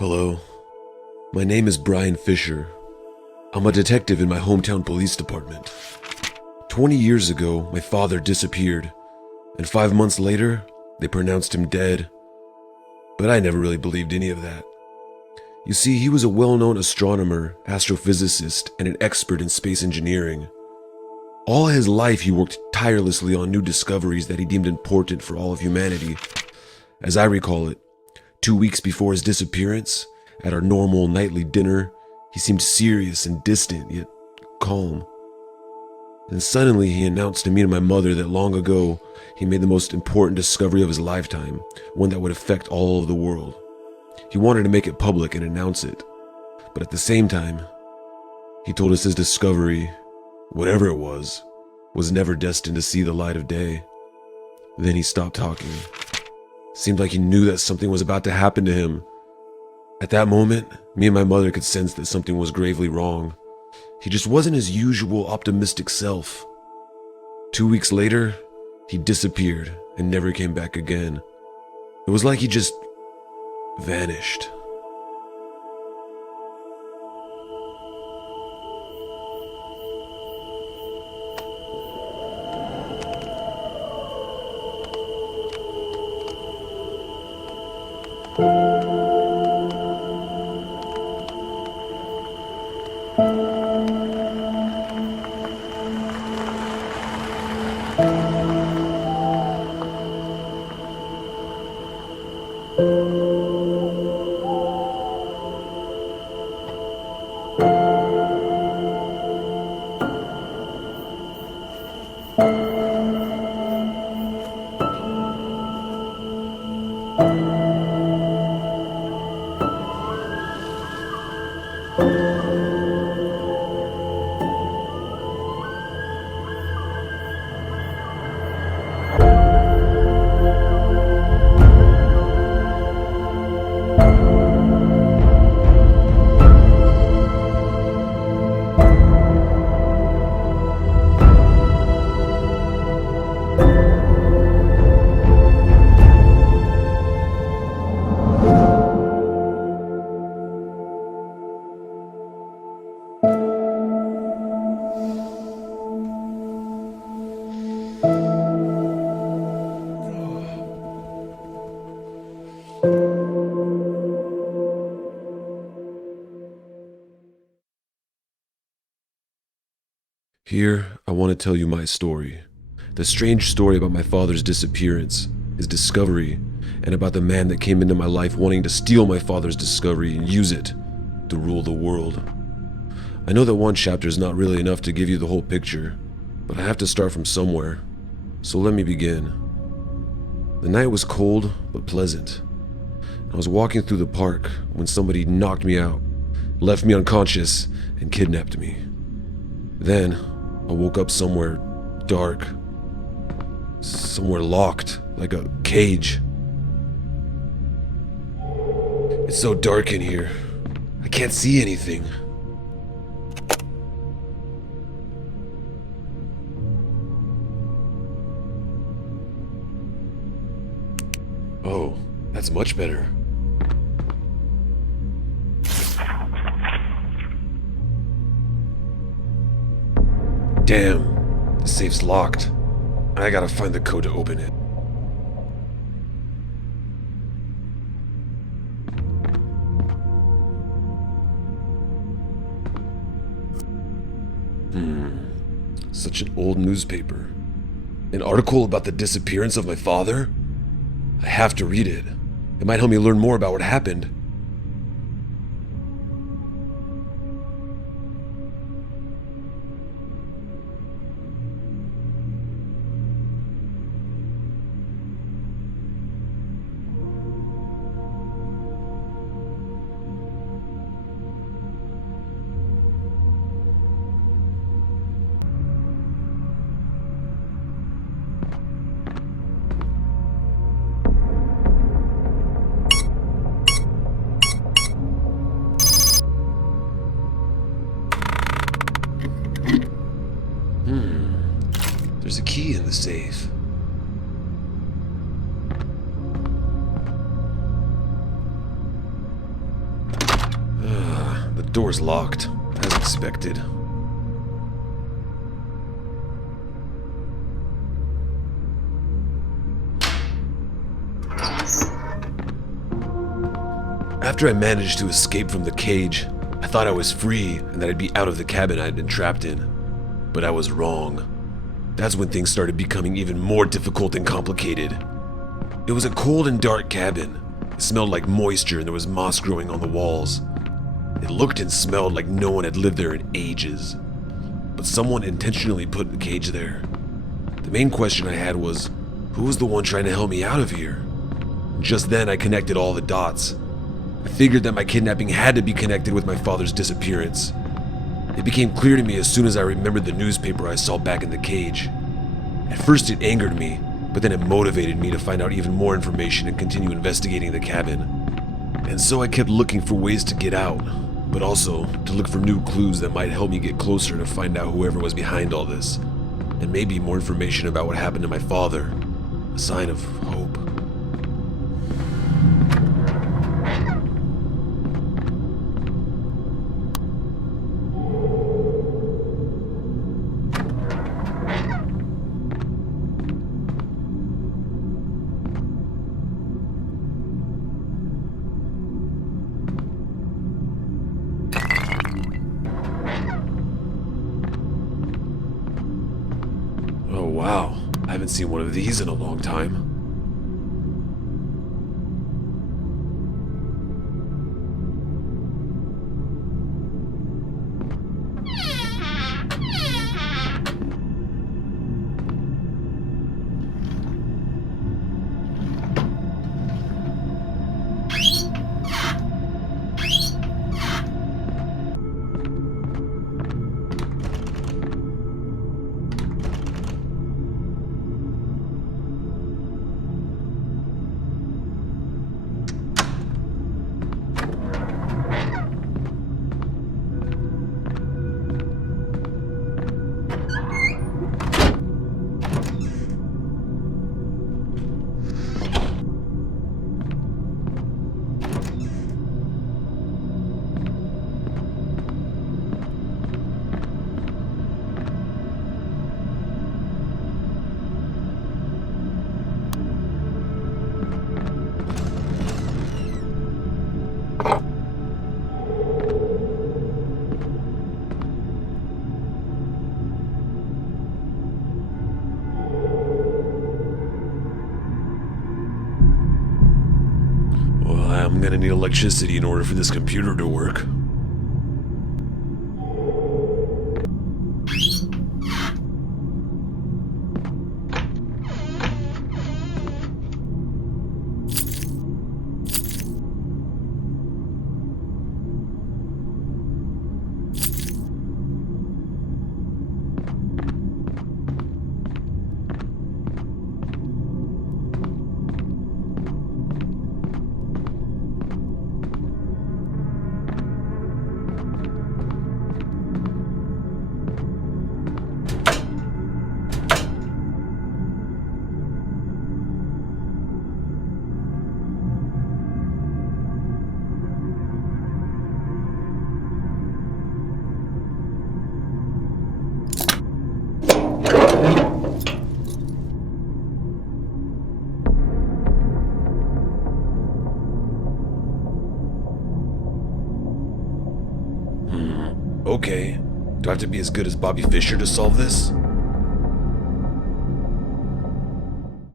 Hello, my name is Brian Fisher. I'm a detective in my hometown police department. 20 years ago, my father disappeared, and 5 months later, they pronounced him dead. But I never really believed any of that. You see, he was a well-known astronomer, astrophysicist, and an expert in space engineering. All his life, he worked tirelessly on new discoveries that he deemed important for all of humanity. As I recall it, 2 weeks before his disappearance, at our normal nightly dinner, he seemed serious and distant, yet calm. Then suddenly he announced to me and my mother that long ago, he made the most important discovery of his lifetime, one that would affect all of the world. He wanted to make it public and announce it, but at the same time, he told us his discovery, whatever it was never destined to see the light of day. Then he stopped talking. Seemed like he knew that something was about to happen to him. At that moment, me and my mother could sense that something was gravely wrong. He just wasn't his usual optimistic self. 2 weeks later, he disappeared and never came back again. It was like he just vanished. Here, I want to tell you my story. The strange story about my father's disappearance, his discovery, and about the man that came into my life wanting to steal my father's discovery and use it to rule the world. I know that one chapter is not really enough to give you the whole picture, but I have to start from somewhere. So let me begin. The night was cold but pleasant. I was walking through the park when somebody knocked me out, left me unconscious, and kidnapped me. Then, I woke up somewhere dark, somewhere locked, like a cage. It's so dark in here, I can't see anything. Oh, that's much better. Damn, the safe's locked. I gotta find the code to open it. Such an old newspaper. An article about the disappearance of my father? I have to read it. It might help me learn more about what happened. There's a key in the safe. Door's locked, as expected. After I managed to escape from the cage, I thought I was free and that I'd be out of the cabin I had been trapped in. But I was wrong. That's when things started becoming even more difficult and complicated. It was a cold and dark cabin. It smelled like moisture and there was moss growing on the walls. It looked and smelled like no one had lived there in ages. But someone intentionally put the cage there. The main question I had was, who was the one trying to help me out of here? And just then I connected all the dots. I figured that my kidnapping had to be connected with my father's disappearance. It became clear to me as soon as I remembered the newspaper I saw back in the cage. At first it angered me, but then it motivated me to find out even more information and continue investigating the cabin. And so I kept looking for ways to get out, but also to look for new clues that might help me get closer to find out whoever was behind all this, and maybe more information about what happened to my father, a sign of hope. Oh wow, I haven't seen one of these in a long time. Well, I'm gonna need electricity in order for this computer to work. Okay, do I have to be as good as Bobby Fischer to solve this?